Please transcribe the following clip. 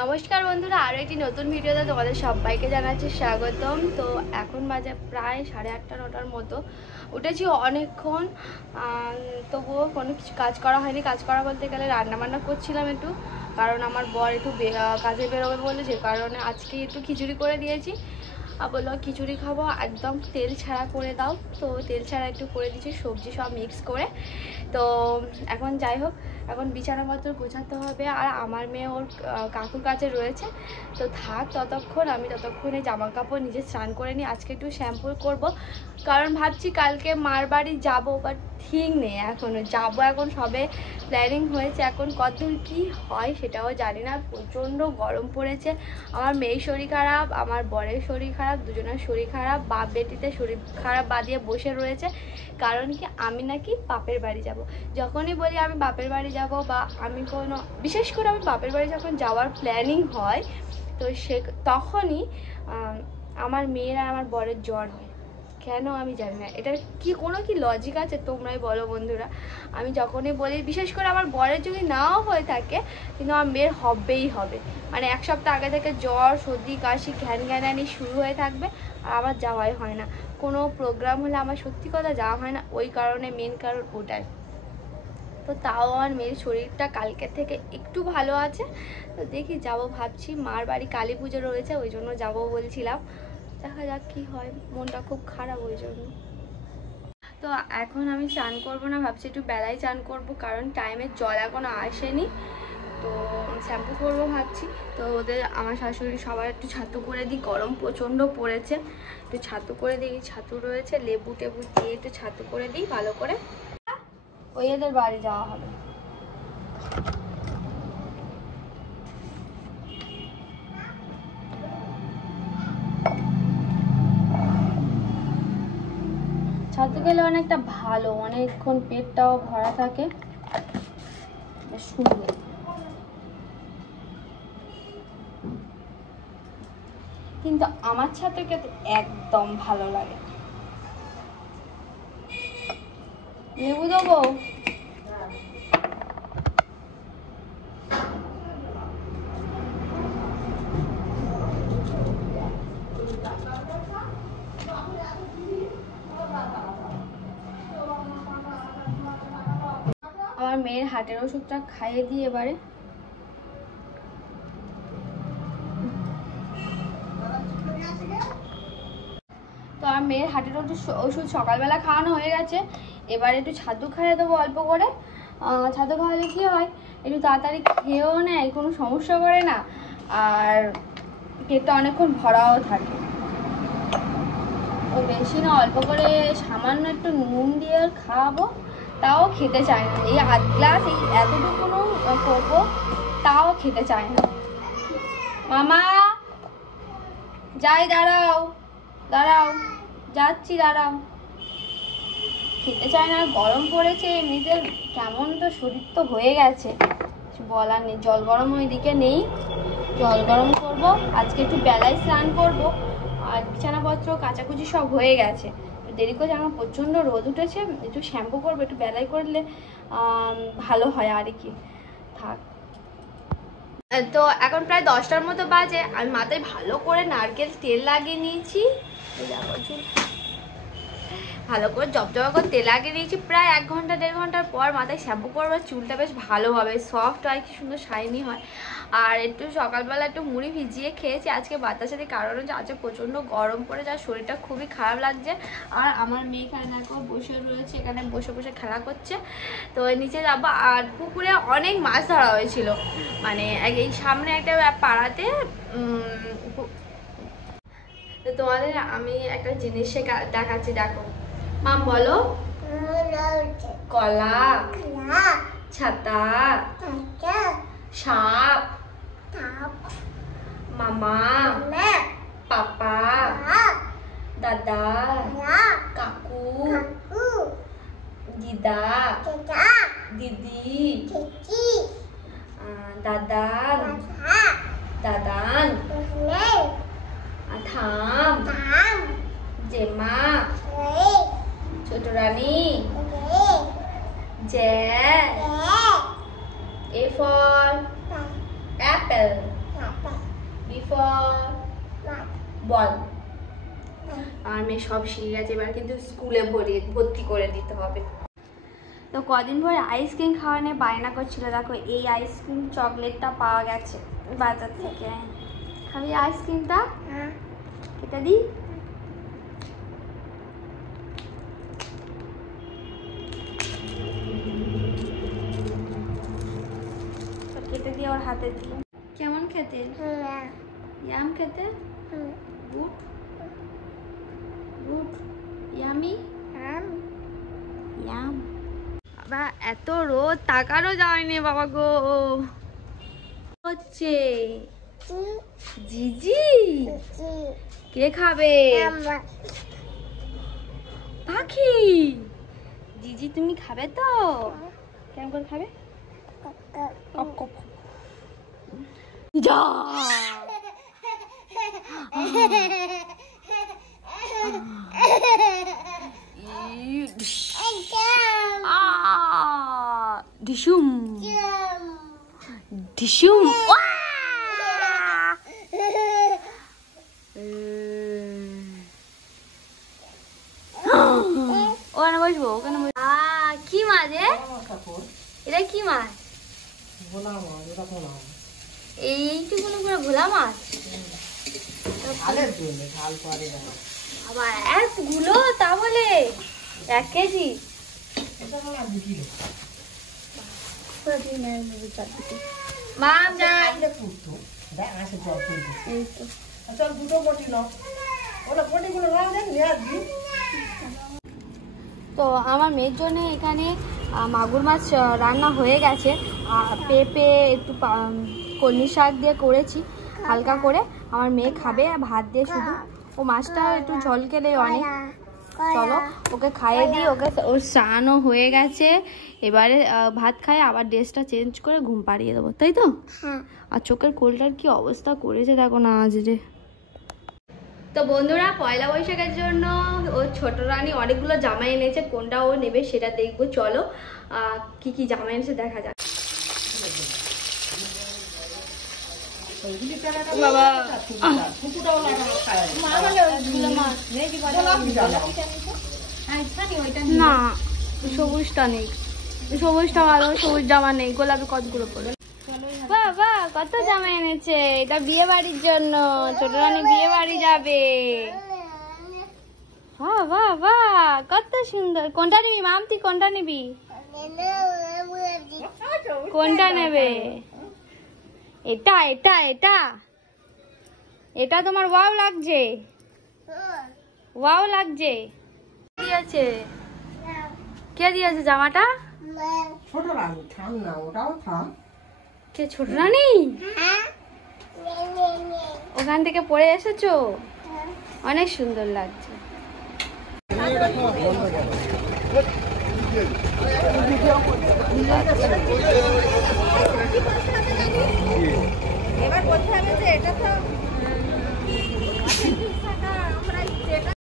নমস্কার বন্ধুরা, আরও একটি নতুন ভিডিওতে তোমাদের সবাইকে জানাচ্ছি স্বাগতম। তো এখন বাজে প্রায় 8:30-9টার মতো। উঠেছি অনেকক্ষণ, তবুও কোনো কিছু কাজ করা হয়নি। কাজ করা বলতে গেলে রান্নাবান্না করছিলাম একটু, কারণ আমার বর একটু কাজে বেরোবে বলে, যে কারণে আজকে একটু খিচুড়ি করে দিয়েছি। বললো খিচুড়ি খাবো, একদম তেল ছাড়া করে দাও, তো তেল ছাড়া একটু করে দিচ্ছি, সবজি সব মিক্স করে। তো এখন যাই হোক, এখন বিছানাপত্র গোছাতে হবে। আর আমার মেয়ে ওর কাকুর কাছে রয়েছে, তো থাক ততক্ষণ। আমি ততক্ষণে জামা কাপড় নিজে স্নান করে নিই। আজকে একটু শ্যাম্পু করব, কারণ ভাবছি কালকে মার বাড়ি যাবো, বাট ঠিক নেই এখনও যাবো। এখন সবে প্ল্যানিং হয়েছে, এখন কতদূর কী হয় সেটাও জানি না। প্রচণ্ড গরম পড়েছে। আমার মেয়ের শরীর খারাপ, আমার বরের শরীর খারাপ, দুজনের শরীর খারাপ। বাপ বেটিতে শরীর খারাপ বাদিয়ে বসে রয়েছে, কারণ কি আমি নাকি বাপের বাড়ি যাব। যখনই বলি আমি বাপের বাড়ি যাব, বা আমি কোনো বিশেষ করে আমি বাপের বাড়ি যখন যাওয়ার প্ল্যানিং হয়, তো তখনই আমার মেয়ের আর আমার বরের জ্বর হয়। কেন আমি জানি না, এটার কি কোনো কি লজিক আছে তোমরাই বলো বন্ধুরা। আমি যখনই বলি, বিশেষ করে আমার বরের যদি নাও হয়ে থাকে, কিন্তু আমার মেয়ের হবেই হবে। মানে এক সপ্তাহ আগে থেকে জ্বর, সর্দি, কাশি, ঘ্যানঘ্যানানি শুরু হয়ে থাকবে, আর আমার যাওয়াই হয় না। কোনো প্রোগ্রাম হলে আমার সত্যি কথা যাওয়া হয় না, ওই কারণে, মেন কারণ ওটাই। তো তাও আমার মেয়ের শরীরটা কালকের থেকে একটু ভালো আছে, তো দেখি যাবো ভাবছি। মার বাড়ি কালী পুজো রয়েছে, ওই জন্য যাবো বলছিলাম। দেখা যাক কি হয়, মনটা খুব খারাপ ওই জন্য। তো এখন আমি চান করবো না, ভাবছি একটু বেলায় চান করব, কারণ টাইমের জল এখনো আসেনি। তো শ্যাম্পু করবো ভাবছি। তো ওদের, আমার শাশুড়ি সবার একটু ছাতু করে দিই, গরম প্রচণ্ড পড়েছে, একটু ছাতু করে দিই। ছাতু রয়েছে, লেবু টেবু দিয়ে একটু ছাতু করে দিই ভালো করে। ওই এদের বাড়ি যাওয়া হবে। ছাতু খেলে অনেকটা ভালো, অনেকক্ষণ পেটটাও ভরা থাকে, সুন্দর। কিন্তু আমার ছাতু খেতে একদম ভালো লাগে। লেবু দেবো? আমার মেয়ের হার্টের ওষুধটা খাইয়ে দিই এবারে। তো আমার মেয়ের হার্টের ওষুধ সকালবেলা খাওয়ানো হয়ে গেছে, এবারে একটু ছাতু খাইয়ে দেবো অল্প করে। ছাতু খাওয়ালে কি হয়, একটু তাড়াতাড়ি খেয়েও নেয়, কোনো সমস্যা করে না, আর পেটটা অনেকক্ষণ ভরাও থাকে। ও বেশি না, অল্প করে সামান্য একটু নুন দিয়ে খাওয়াবো, তাও খেতে চায় না। এই আধ গ্লাস, এই এতটুকুনো করবো, তাও খেতে চায় না। মামা যাই, দাঁড়াও দাঁড়াও, যাচ্ছি দাঁড়াও। খেতে চায় না, গরম পড়েছে এমনিতে, কেমন তো শরীর তো হয়ে গেছে, কিছু বলার নেই। জল গরম ওইদিকে নেই, জল গরম করবো। আজকে একটু বেলায় স্নান করবো, আর বিছানাপত্র কাচাকুচি সব হয়ে গেছে। দেরি করে, আমার প্রচণ্ড রোদ উঠেছে, একটু শ্যাম্পু করবো, একটু বেলায় করলে ভালো হয় আর কি। থাক। তো এখন প্রায় 10টার মতো বাজে, আমি মাথায় ভালো করে নারকেল তেল লাগিয়ে নিয়েছি, ভালো করে জবজবা করে তেল লাগিয়ে নিয়েছি। প্রায় 1 ঘন্টা 1.5 ঘন্টার পর মাথায় শ্যাম্পু করবো, চুলটা বেশ ভালো হবে, সফট হয়, কি সুন্দর শাইনি হয়। আর একটু সকালবেলা একটু মুড়ি ভিজিয়ে খেয়েছি আজকে বাতাসের কারণে, যে আজকে প্রচণ্ড গরম পড়ে যায়, শরীরটা খুবই খারাপ লাগছে। আর আমার মেয়ে এখানে দেখো বসে রয়েছে, এখানে বসে বসে খেলা করছে। তো নিচে যাবো। আর পুকুরে অনেক মাছ ধরা হয়েছিল, মানে এই সামনে একটা পাড়াতে। তো তোমাদের আমি একটা জিনিস দেখাচ্ছি, দেখো। মাম বলো, কলা, ছাতা, সাপ, মামা, পাপা, দাদা, কাকু, দিদা, দিদি, দাদান, দাদান, থাম, জেমা, ছোট রানী, জে, A for apple, বল। আর মেয়ে সব শিখে গেছে, এবার কিন্তু স্কুলে ভর্তি করে দিতে হবে। তো কদিন ধরে আইসক্রিম খাওয়ানো বায়না করছিল। দেখো এই আইসক্রিম চকলেটটা পাওয়া গেছে বাজার থেকে। খাবি আইসক্রিমটা? কেটে দিই। কেটে দিয়ে ওর হাতে দিই। কেমন খেতে? ইয়াম খেতে? Good good yummy yum. বাবা এত রোদ তাকানো যায়নি বাবা গো। হচ্ছে জিজি কে খাবে? পাখি জিজি তুমি খাবে তো? কেমন করে খাবে? যা ডিসুম ডিসুম। ওখানে বসবো, ওখানে কি মাছ? এটা কি মাছ? এইটুকুনো করে ভোলা মাছ। আবার এতগুলো, তা বলে 1 কেজি? মাম যাই। তো আমার মেয়ের জন্য এখানে মাগুর মাছ রান্না হয়ে গেছে। পেঁপে একটু কলমি শাক দিয়ে করেছি হালকা করে। আমার মেয়ে খাবে ভাত দিয়ে শুধু। ও মাছটা একটু ঝোল খেলে অনেক। চলো ওকে খাইয়ে দিই। ওর স্নানও হয়ে গেছে, এবারে ভাত খাই, আবার ড্রেসটা চেঞ্জ করে ঘুম পাড়িয়ে দেবো, তাই তো? আর চোখের কোলটার কি অবস্থা করেছে দেখো না আজ রে। তো বন্ধুরা পয়লা বৈশাখের জন্য ওর ছোট রানী অনেকগুলো জামা এনেছে, কোনটা ও নেবে সেটা দেখবো। চলো কি কি জামা এনেছে দেখা যাক। বাবা না সবুজটা নেই, সবুজটা ভালো, সবুজ জামা নেই, গোলাপি কতগুলো পরে। বাবা কত জামা এনেছে, এটা বিয়ে বাড়ির জন্য, ছোট রানী বিয়ে বাড়ি যাবে। বাহ বাহ বাহ কত সুন্দর। কোনটা নিবি মাম? তুই কোনটা নিবি? কোনটা নেবে? এটা এটা এটা এটা তোমার ওয়াও লাগছে, ওয়াও লাগছে। দিয়েছে কে দিয়েছে জামাটা? ছোট রানী। থাম না, ওটাও থাম। কে ছোট রানী? ওখান থেকে পরে এসেছো, অনেক সুন্দর লাগছে। এবার বলতে হবে যে এটা তো